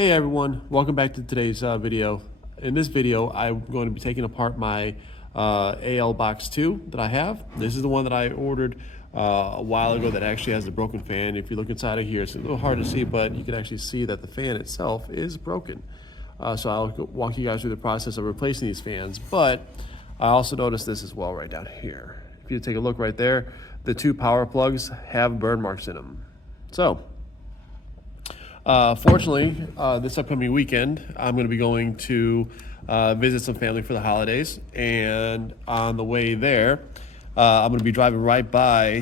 Hey everyone, welcome back to today's video. In this video, I'm going to be taking apart my AL Box II that I have. This is the one that I ordered a while ago that actually has a broken fan. If you look inside of here, it's a little hard to see, but you can actually see that the fan itself is broken. So I'll walk you guys through the process of replacing these fans, but I also noticed this as well right down here. If you take a look right there, the two power plugs have burn marks in them. So fortunately, this upcoming weekend, I'm going to be going to visit some family for the holidays, and on the way there, I'm going to be driving right by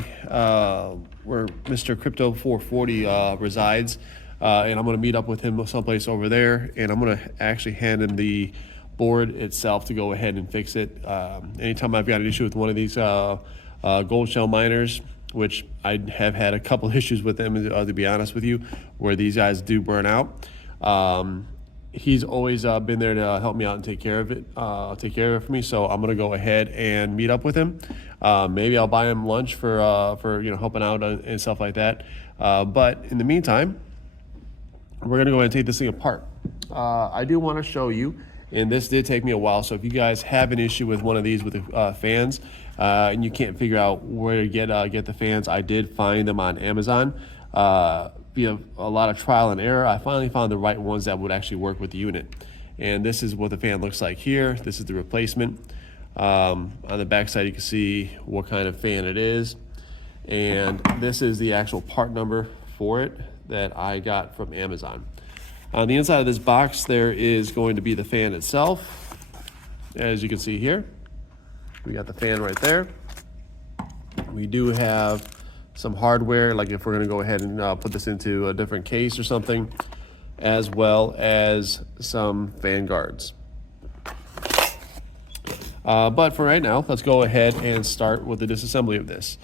where Mr. Crypto 440 resides, and I'm going to meet up with him someplace over there, and I'm going to actually hand him the board itself to go ahead and fix it. Anytime I've got an issue with one of these Goldshell miners, which I have had a couple issues with them, to be honest with you, where these guys do burn out. He's always been there to help me out and take care of it for me. So I'm gonna go ahead and meet up with him. Maybe I'll buy him lunch for helping out and stuff like that. But in the meantime, we're gonna go ahead and take this thing apart. I do want to show you, and this did take me a while. So if you guys have an issue with one of these with the fans, and you can't figure out where to get the fans, I did find them on Amazon. Via a lot of trial and error, I finally found the right ones that would actually work with the unit. And this is what the fan looks like here. This is the replacement. On the back side, you can see what kind of fan it is. And this is the actual part number for it that I got from Amazon. On the inside of this box, there is going to be the fan itself. As you can see here, we got the fan right there. We do have some hardware, like if we're going to go ahead and put this into a different case or something, as well as some fan guards. But for right now, let's go ahead and start with the disassembly of this.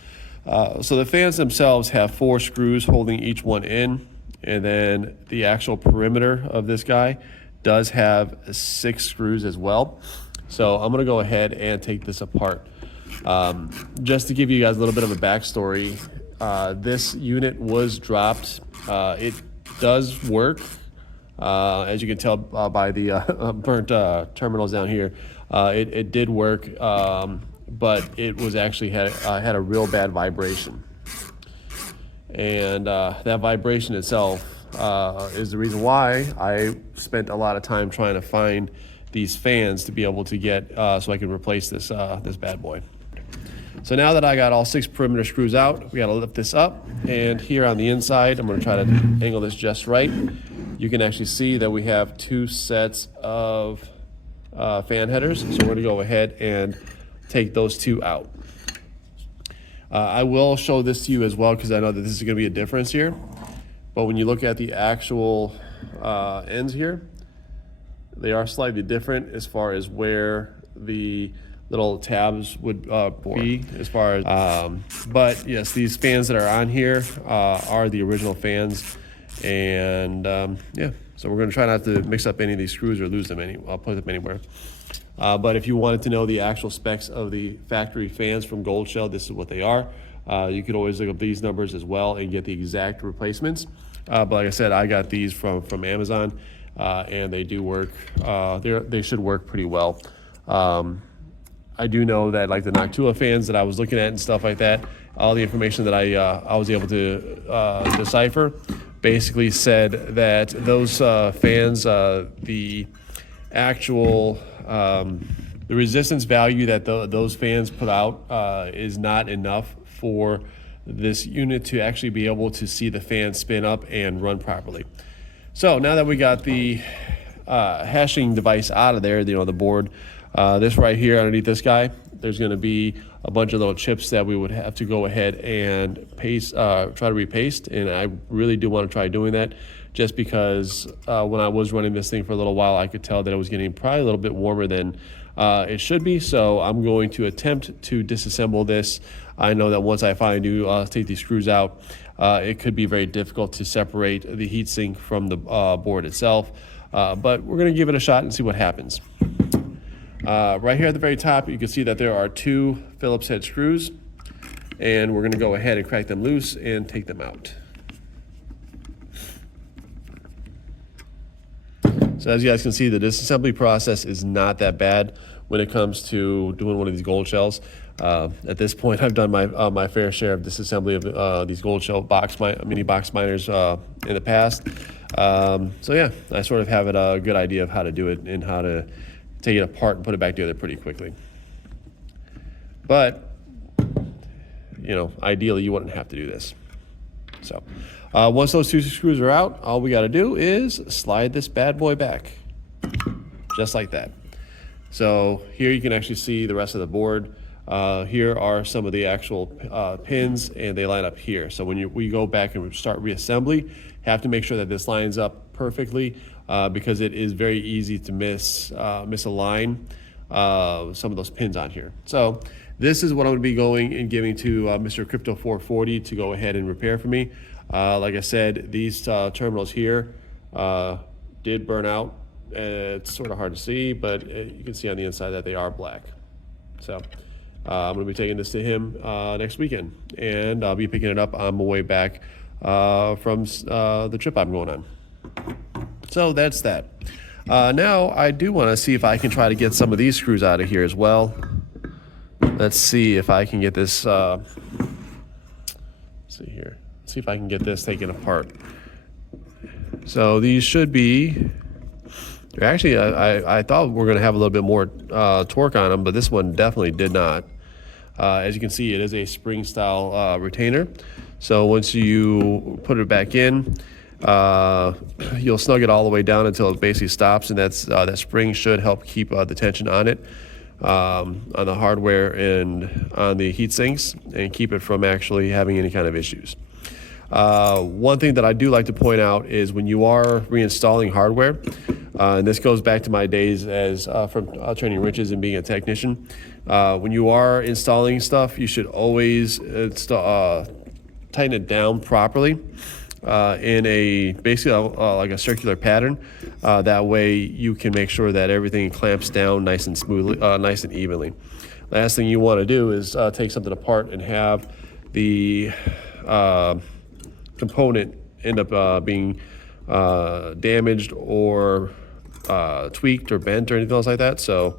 So the fans themselves have 4 screws holding each one in, and then the actual perimeter of this guy does have 6 screws as well. So I'm gonna go ahead and take this apart. Just to give you guys a little bit of a backstory, this unit was dropped. It does work, as you can tell by the burnt terminals down here. It did work, but it was actually had a real bad vibration. And that vibration itself is the reason why I spent a lot of time trying to find these fans to be able to get so I can replace this this bad boy. So now that I got all 6 perimeter screws out, we got to lift this up, and here on the inside, I'm going to try to angle this just right. You can actually see that we have 2 sets of fan headers, so we're going to go ahead and take those 2 out. I will show this to you as well because I know that this is going to be a difference here. But when you look at the actual ends here, they are slightly different as far as where the little tabs would be as far as, but yes, these fans that are on here are the original fans. And yeah, so we're going to try not to mix up any of these screws or lose them I'll put them anywhere. But if you wanted to know the actual specs of the factory fans from Goldshell, this is what they are. You could always look up these numbers as well and get the exact replacements. But like I said, I got these from Amazon, and they do work. They should work pretty well. I do know that like the Noctua fans that I was looking at and stuff like that, all the information that I was able to decipher basically said that those fans, the actual the resistance value that those fans put out is not enough for this unit to actually be able to see the fan spin up and run properly. So now that we got the hashing device out of there, the board, this right here underneath this guy, there's going to be a bunch of little chips that we would have to go ahead and paste, try to repaste, and I really do want to try doing that, just because when I was running this thing for a little while, I could tell that it was getting probably a little bit warmer than it should be. So I'm going to attempt to disassemble this. I know that once I finally do take these screws out, it could be very difficult to separate the heatsink from the board itself, but we're going to give it a shot and see what happens. Right here at the very top, you can see that there are 2 Phillips head screws, and we're going to go ahead and crack them loose and take them out. So as you guys can see, the disassembly process is not that bad when it comes to doing one of these gold shells. At this point, I've done my fair share of disassembly of these Goldshell mini box miners in the past. So yeah, I sort of have a good idea of how to do it and how to take it apart and put it back together pretty quickly. But, you know, ideally you wouldn't have to do this. So once those two screws are out, all we got to do is slide this bad boy back, just like that. So here you can actually see the rest of the board. Here are some of the actual pins, and they line up here. So when we go back and start reassembly, have to make sure that this lines up perfectly because it is very easy to misalign some of those pins on here. So this is what I'm going to be going and giving to Mr. Crypto 440 to go ahead and repair for me. Like I said, these terminals here did burn out. It's sort of hard to see, but you can see on the inside that they are black. So I'm going to be taking this to him next weekend, and I'll be picking it up on my way back from the trip I'm going on. So that's that. Now I do want to see if I can try to get some of these screws out of here as well. Let's see if I can get this. Let's see here. Let's see if I can get this taken apart. So these should be. Actually, I thought we were going to have a little bit more torque on them, but this one definitely did not. As you can see, it is a spring style retainer. So once you put it back in, you'll snug it all the way down until it basically stops, and that spring should help keep the tension on it, on the hardware and on the heat sinks, and keep it from actually having any kind of issues. One thing that I do like to point out is when you are reinstalling hardware, and this goes back to my days as from training wrenches and being a technician. When you are installing stuff, you should always tighten it down properly in a basically like a circular pattern. That way you can make sure that everything clamps down nice and smoothly, nice and evenly. Last thing you want to do is take something apart and have the component end up being damaged or tweaked or bent or anything else like that. So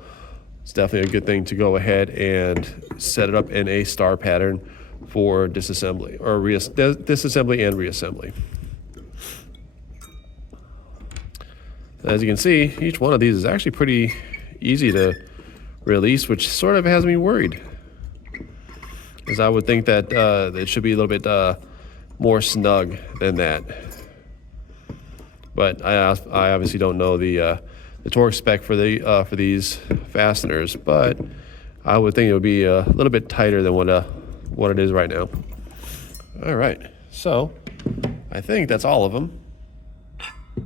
it's definitely a good thing to go ahead and set it up in a star pattern for disassembly or disassembly and reassembly. As you can see, each one of these is actually pretty easy to release, which sort of has me worried, because I would think that it should be a little bit more snug than that. But I obviously don't know the torque spec for these fasteners, but I would think it would be a little bit tighter than what it is right now. All right, so I think that's all of them.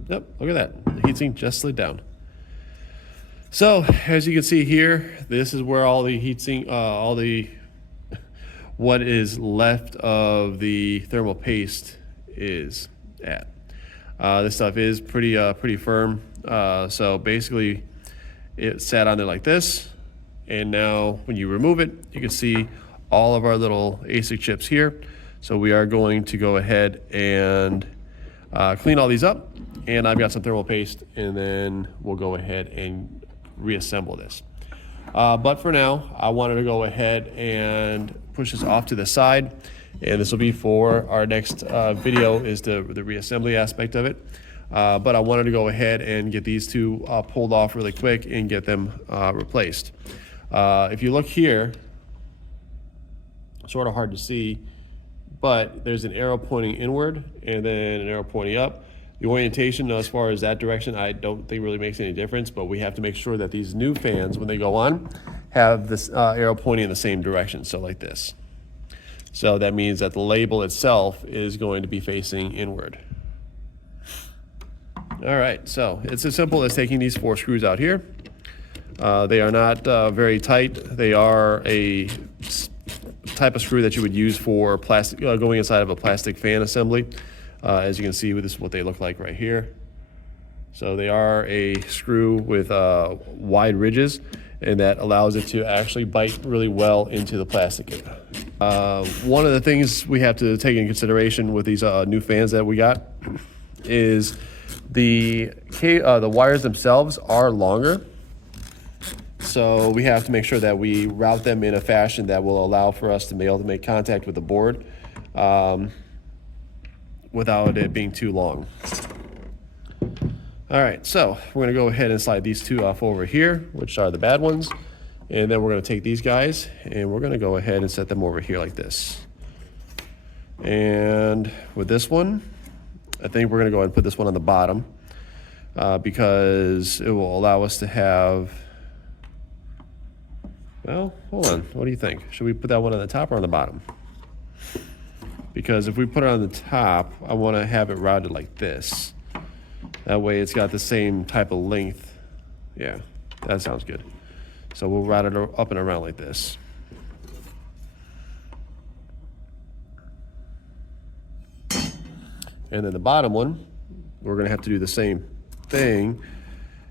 Yep, look at that. The heatsink just slid down. So as you can see here, this is where all the heatsink, what is left of the thermal paste is at. This stuff is pretty firm. So basically it sat on there like this, and now when you remove it, you can see all of our little ASIC chips here. So we are going to go ahead and clean all these up, and I've got some thermal paste, and then we'll go ahead and reassemble this. But for now, I wanted to go ahead and push this off to the side, and this will be for our next video, is the reassembly aspect of it. But I wanted to go ahead and get these two pulled off really quick and get them replaced. If you look here, sort of hard to see, but there's an arrow pointing inward and then an arrow pointing up. The orientation as far as that direction, I don't think really makes any difference, but we have to make sure that these new fans, when they go on, have this arrow pointing in the same direction, so like this. So that means that the label itself is going to be facing inward. All right, so it's as simple as taking these 4 screws out here. They are not very tight. They are a type of screw that you would use for plastic, going inside of a plastic fan assembly. As you can see, this is what they look like right here. So they are a screw with wide ridges, and that allows it to actually bite really well into the plastic. One of the things we have to take into consideration with these new fans that we got is the wires themselves are longer. So we have to make sure that we route them in a fashion that will allow for us to be able to make contact with the board without it being too long. All right, so we're gonna go ahead and slide these two off over here, which are the bad ones. And then we're gonna take these guys and we're gonna go ahead and set them over here like this. And with this one, I think we're gonna go ahead and put this one on the bottom because it will allow us to have, well, hold on, what do you think? Should we put that one on the top or on the bottom? Because if we put it on the top, I wanna have it routed like this. That way it's got the same type of length. Yeah, that sounds good. So we'll route it up and around like this. And then the bottom one, we're gonna have to do the same thing.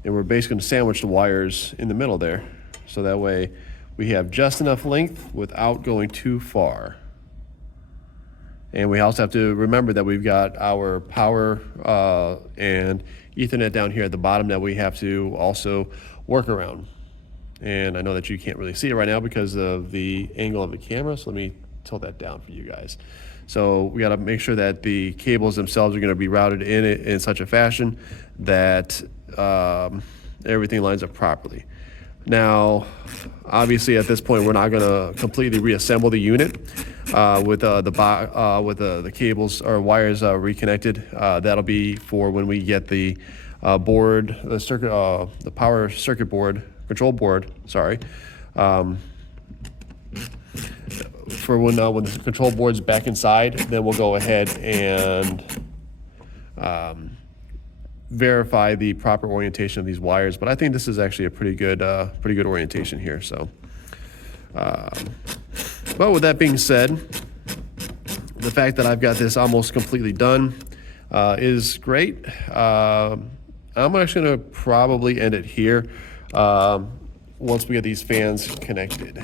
And we're basically gonna sandwich the wires in the middle there. So that way we have just enough length without going too far. And we also have to remember that we've got our power and Ethernet down here at the bottom that we have to also work around. And I know that you can't really see it right now because of the angle of the camera, so let me tilt that down for you guys. So we got to make sure that the cables themselves are going to be routed in such a fashion that everything lines up properly. Now, obviously at this point, we're not going to completely reassemble the unit with the cables or wires reconnected. That'll be for when we get the board, the circuit, the power circuit board, control board. Sorry, for when the control board's back inside, then we'll go ahead and verify the proper orientation of these wires. But I think this is actually a pretty good orientation here. So, but with that being said, the fact that I've got this almost completely done is great. I'm actually going to probably end it here once we get these fans connected.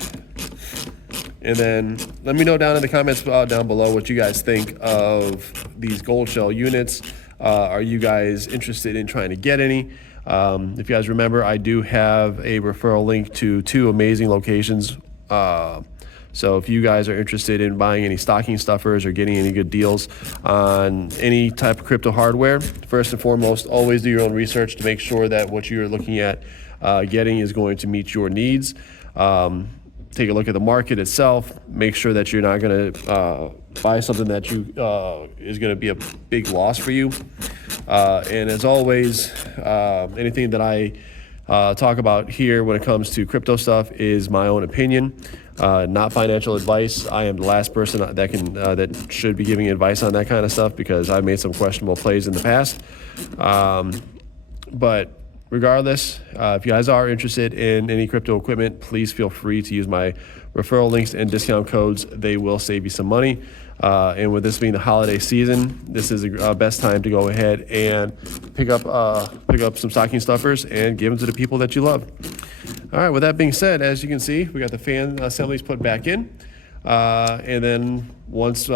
And then let me know down in the comments down below what you guys think of these Goldshell units. Are you guys interested in trying to get any? If you guys remember, I do have a referral link to 2 amazing locations. So if you guys are interested in buying any stocking stuffers or getting any good deals on any type of crypto hardware, first and foremost, always do your own research to make sure that what you're looking at getting is going to meet your needs. Take a look at the market itself. Make sure that you're not going to buy something that is going to be a big loss for you. And as always, anything that I talk about here when it comes to crypto stuff is my own opinion, not financial advice. I am the last person that should be giving advice on that kind of stuff because I've made some questionable plays in the past. But regardless, if you guys are interested in any crypto equipment, please feel free to use my referral links and discount codes. They will save you some money. And with this being the holiday season, this is the best time to go ahead and pick up some stocking stuffers and give them to the people that you love. All right, with that being said, as you can see, we got the fan assemblies put back in. And then once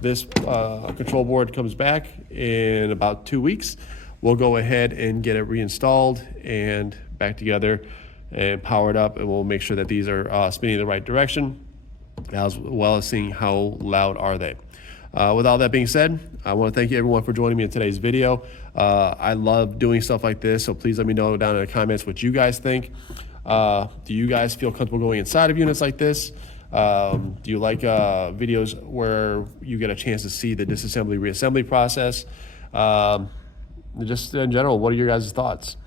this control board comes back in about 2 weeks, we'll go ahead and get it reinstalled and back together and powered up, and we'll make sure that these are spinning in the right direction, as well as seeing how loud are they. With all that being said, I want to thank you everyone for joining me in today's video. I love doing stuff like this, so please let me know down in the comments what you guys think. Do you guys feel comfortable going inside of units like this? Do you like videos where you get a chance to see the disassembly, reassembly process? Just in general, what are your guys' thoughts?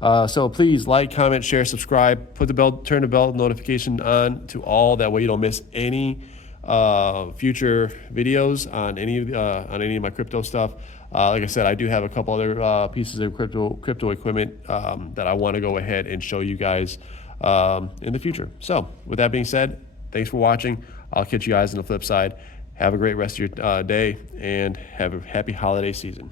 So please like, comment, share, subscribe, turn the bell notification on to all. That way you don't miss any future videos on any of my crypto stuff. Like I said, I do have a couple other pieces of crypto equipment that I want to go ahead and show you guys in the future. So with that being said, thanks for watching. I'll catch you guys on the flip side. Have a great rest of your day and have a happy holiday season.